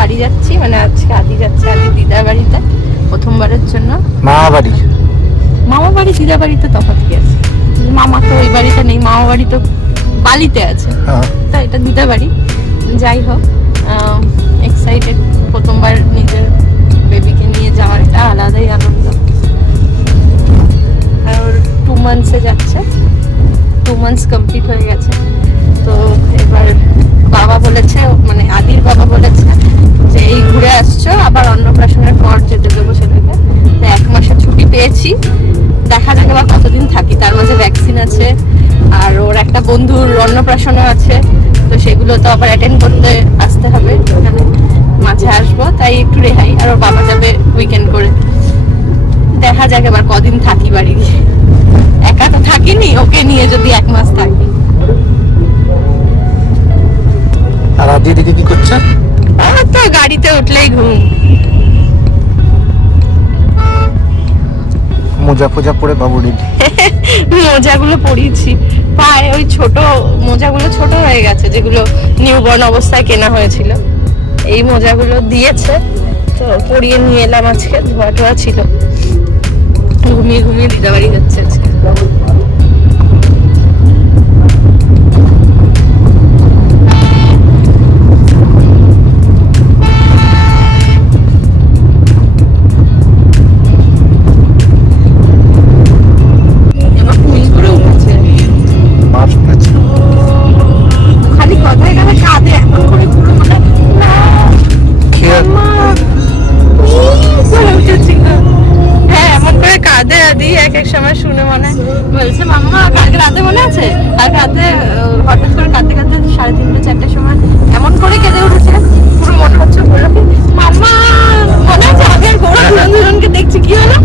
বাড়ি যাচ্ছি, মানে আজকে আদি যাচ্ছে আদি দিদার বাড়িতে প্রথমবারের জন্য। মামা বাড়ি দিদার বাড়িতে তফাৎ কি আছে? মামা তো ওই বাড়িতে নেই, মামা বাড়ি তো বালিতে আছে, তো এটা দিদার বাড়ি। যাই হোক, এক্সাইটেড, প্রথমবার নিজের বেবিকে নিয়ে যাওয়ার একটা আলাদাই আনন্দ। আর ওর 2 মান্থসে যাচ্ছে, 2 মান্থস কমপ্লিট হয়ে গেছে। তো এবার বাবা বলেছে, মানে আদির বাবা বলেছে যে এই ঘুরে আসছো, আবার অন্নপ্রাশনের পর যেতে দেবো ছেলেকে। তো 1 মাসের ছুটি পেয়েছি, দেখা যাক এবার কতদিন থাকি। তার মাঝে ভ্যাকসিন আছে, আর ওর একটা বন্ধুর অন্নপ্রাশনও আছে, তো সেগুলো তো আবার অ্যাটেন্ড করতে আসতে হবে। এখানে মাঝে আসবো, তাই একটু রেহাই। আর ওর বাবা যাবে উইকেন্ড করে। দেখা যাক এবার কদিন থাকি বাড়ি গিয়ে। একা তো থাকিনি, ওকে নিয়ে যদি 1 মাস থাকি। আর আদি দিকে কি করছে? তো গাড়িতে উঠলেই ঘুম। মোজা ফোজা পরে বাবু রেডি। মোজাগুলো পরিয়েছি পায়ে, ওই ছোট মোজাগুলো ছোট হয়ে গেছে, যেগুলো নিউবর্ন অবস্থায় কেনা হয়েছিল। এই মোজাগুলো দিয়েছে, তো পরিয়ে নিয়ে এলাম আজকে। ধোয়া টোয়া ছিল, ঘুমিয়ে ঘুমিয়ে দিদা বাড়ি যাচ্ছে আজকে। এক সময় শুনে মনে বলছে, মাম্মা কালকে রাতে মনে আছে, কালকে রাতে হঠাৎ করে কাঁদতে কাঁদতে 3:30 4টার সময় এমন করে কেঁদে উঠেছে, পুরো মনে হচ্ছে বললো কি মাম্মা মনে আছে, আমি আর গোড়া দুজনকে দেখছি। কি হলো?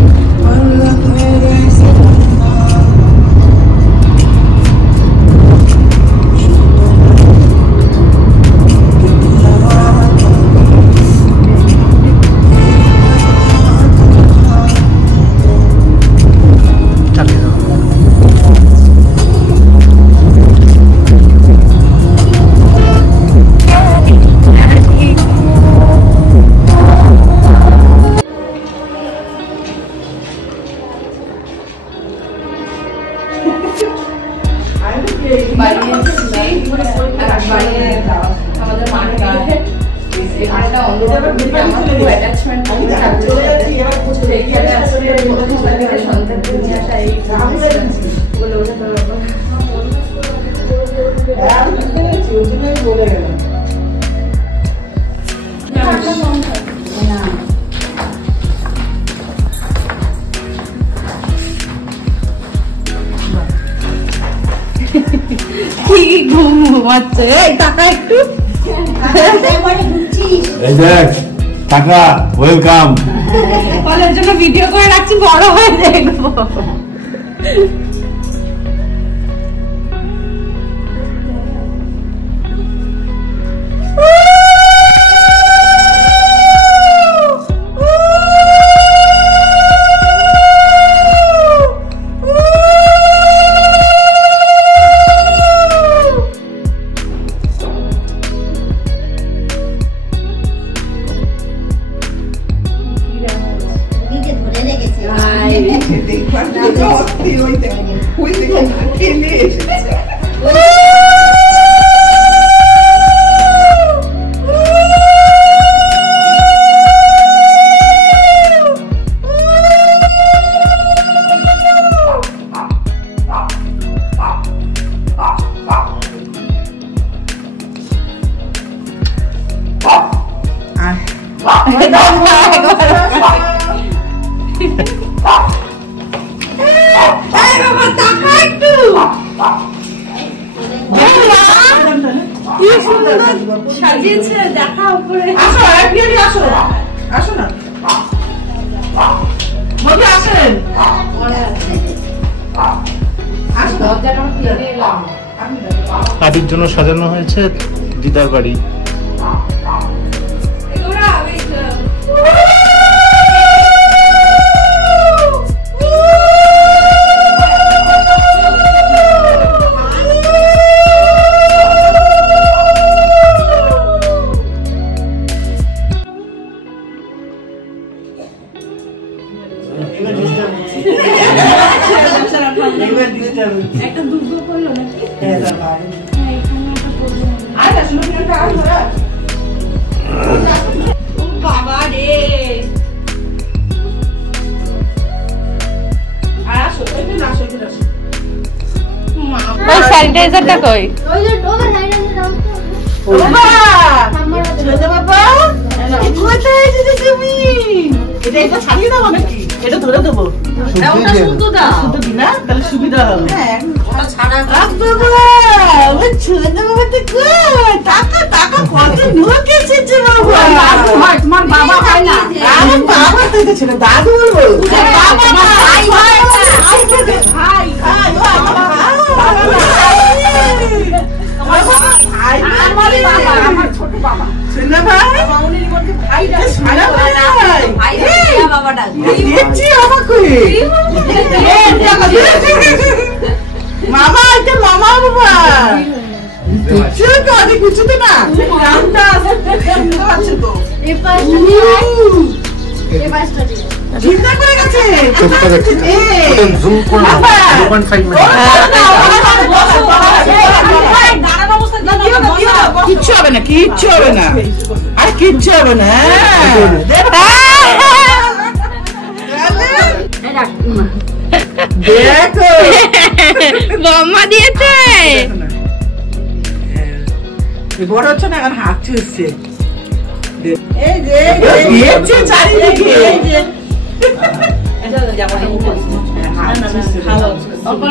আমাদের মাঠে একটা অ্যাটাচমেন্ট বলে গেল। কি ঘুম ঘুমাচ্ছে, এই টাকা একটু এই দেখ টাকা, ওয়েলকাম। কলের জন্য ভিডিও করে রাখছি, বড় হয়ে দেখবো। সাজিয়েছে দেখা উপরে। আসো আসো আসো না, আসেন আদির জন্য সাজানো হয়েছে দিদার বাড়ি। এটা একটা দুটো করলো নাকি? হ্যাঁ দাদা হ্যাঁ, এখানে একটা করলো। আর আসলে একটা আর ধরা ও বাবা রে, আর আসো তুমি না আসো তুমি আসো ওই স্যানিটাইজারটা কই? বাবা ছোট বাবা কোথায় এসেছো তুমি এটা এটা ছাড়িয়ে দাও নাকি এটা ধরে দেবো ওটা শুধু দাও। শুধু দিই না তাহলে সুবিধা হবে হ্যাঁ ওটা ছাড়া বাবা ও ছোট বাবা তো কই টাকা টাকা কত লোক এসেছে বাবা তোমার বাবা হয় না। আরে বাবা তো এটা ছিল দাদু বলবো বাবা না, ভাই হয় না। ভাই আমার ছোট বাবা শুনে ভাই দেখছি আমাকে মামা এটা মামা বাবা অনেক উঁচুতে না নামটা আছে তো চিন্তা করে গেছে জুম করে 2.5 মিনিট কিচ্ছু হবে না কিচ্ছু হবে না আর কিচ্ছু হবে না দেখো বম্মা দিয়েছে। বড় হচ্ছে না এখন হাত চুষছে চারিদিকে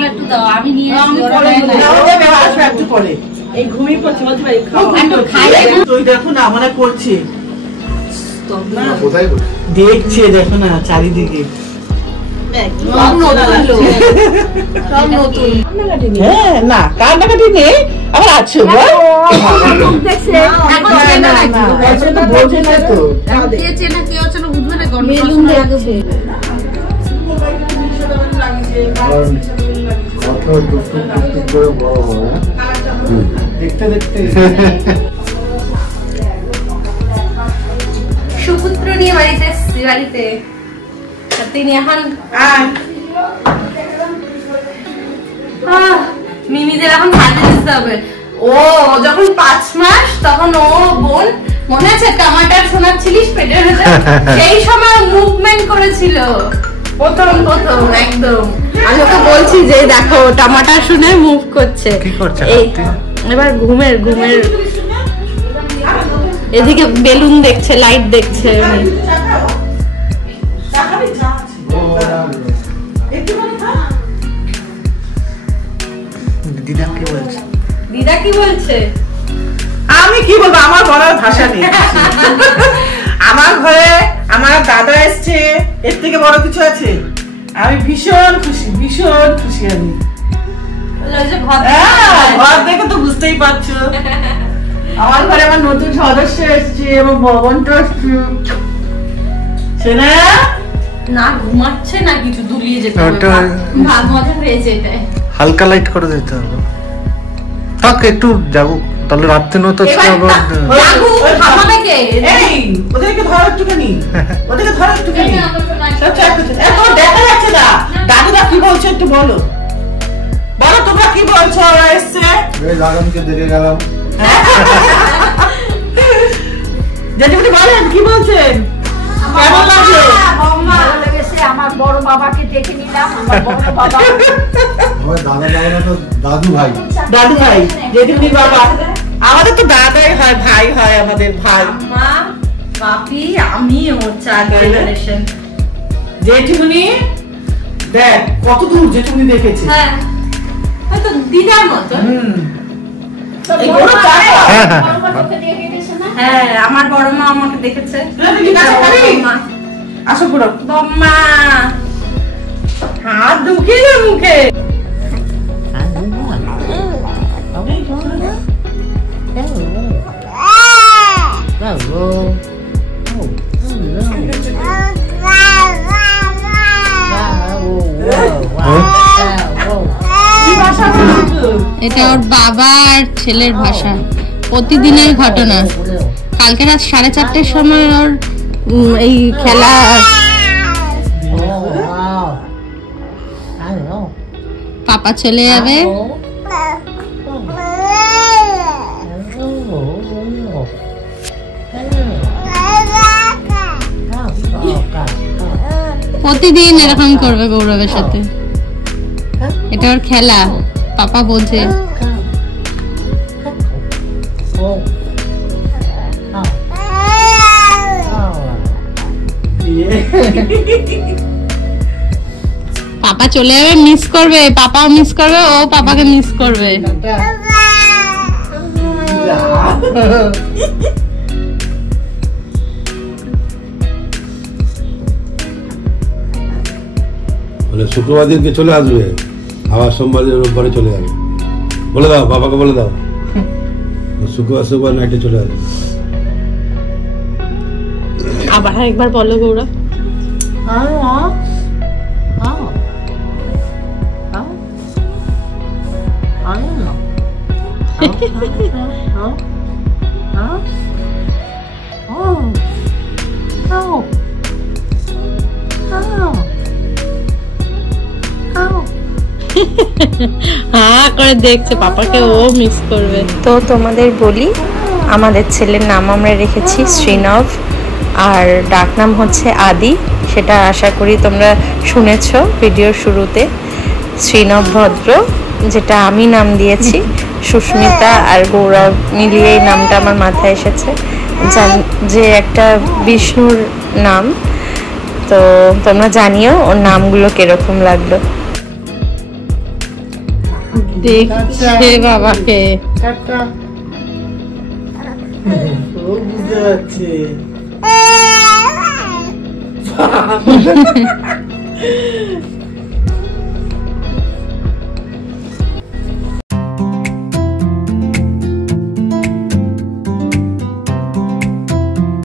একটু দাও, আমি নিয়ে আসি, ওরা নেয় না। একটু পরে এই ঘুমিয়ে পড়ছে বলতে পারি একটু খাই না। তুই দেখো না আমরা করছি কোথায় দেখছে দেখো না চারিদিকে সব নতুন লোক। সব নতুন। হ্যাঁ না কান্নাকাটি নেই আবার আছে বল এখন চেনা নাকি? তো বোঝে না তো কে চেনা কে অচেনা বুঝবে না, গন্ডগোল লাগছে। কত টুকটুক করে বড় হয় দেখতে দেখতে সুপুত্র নিয়ে বাড়িতে এসেছি বাড়িতে। আর তিনি এখন মিমিদের এখন হাতে দিতে হবে। ও যখন 5 মাস তখন ও বোন মনে আছে টমাটার শোনাচ্ছিলিস পেটের ভেতর, সেই সময় মুভমেন্ট করেছিল প্রথম একদম। আমি ওকে বলছি যে দেখো টমাটার শুনে মুভ করছে। কি করছে? এই এবার ঘুমের এদিকে বেলুন দেখছে, লাইট দেখছে। দিদা কি বলছে? দিদা কি বলছে? আমি কি বলবো আমার বলার ভাষা নেই আমার ঘরে আমার দাদা এসছে এর থেকে বড় কিছু আছে আমি ভীষণ খুশি আমি ঘর দেখে তো বুঝতেই পারছো আমার ঘরে আমার নতুন সদস্য এসছে আমার ভবনটা এসছে সেনা না ঘুমাচ্ছে না কিছু, দুলিয়ে যেতে ওটা ভাগ মজা পেয়েছে এটাই। হালকা লাইট করে দিতে হবে। থাক একটু যাবো তাহলে রাত্রে নয় তো আজকে আবার জাগু খামাবে কে? এই ওদেরকে ধর একটুখানি এখন দেখা যাচ্ছে না দাদুরা কি বলছে একটু বলো তোমরা কি বলছো ওরা এসছে লাগামকে দেখে গেলাম। জেঠিমণি বলেন কি বলছেন কেমন লাগছে ভালো লেগেছে, আমার বড় বাবাকে দেখে নিলাম। আমার বড় বাবা আমার দাদা তো দাদু ভাই জেঠিমণির বাবা আমাদের তো দাদাই হয় ভাই হয় আমাদের ভাই মা বাপি আমি ওর 4 জেনারেশন। জেঠিমণি দেখ কত দূর জেঠিমণি দেখেছে হ্যাঁ হয়তো দিদার মতো। এই বড় চাকা হ্যাঁ আমার বড় মা আমাকে দেখেছে। মা আসো পুরো বম্মা হাত ঢুকিয়ে দে মুখে। এটা ওর বাবা আর ছেলের ভাষা, প্রতিদিনের ঘটনা। কালকে রাত 4:30টার সময় ওর এই খেলা পাপা পাপা চলে যাবে। প্রতিদিন এরকম করবে গৌরবের সাথে, এটা ওর খেলা, পাপা বোঝে। পাপা চলে যাবে, মিস করবে, পাপাও মিস করবে, ও পাপাকে মিস করবে। শুক্রবার দিনকে চলে আসবে, আবার সোমবার দিন রোববারে চলে যাবে। বলে দাও বাবাকে, বলে দাও শুক্রবার নাইটে চলে আসবে। আবার একবার বলো গৌরব। হ্যাঁ করে দেখছে পাপাকে, ও মিস করবে। তো তোমাদের বলি, আমাদের ছেলের নাম আমরা রেখেছি শ্রীনভ, আর ডাক নাম হচ্ছে আদি। সেটা আশা করি তোমরা শুনেছো ভিডিওর শুরুতে। শ্রীনভ ভদ্র, যেটা আমি নাম দিয়েছি, সুস্মিতা আর গৌরব মিলিয়ে এই নামটা আমার মাথায় এসেছে, যে একটা বিষ্ণুর নাম। তো তোমরা জানিও ওর নামগুলো কিরকম লাগলো। দেখছে বাবাকে, বুঝতে পারছি।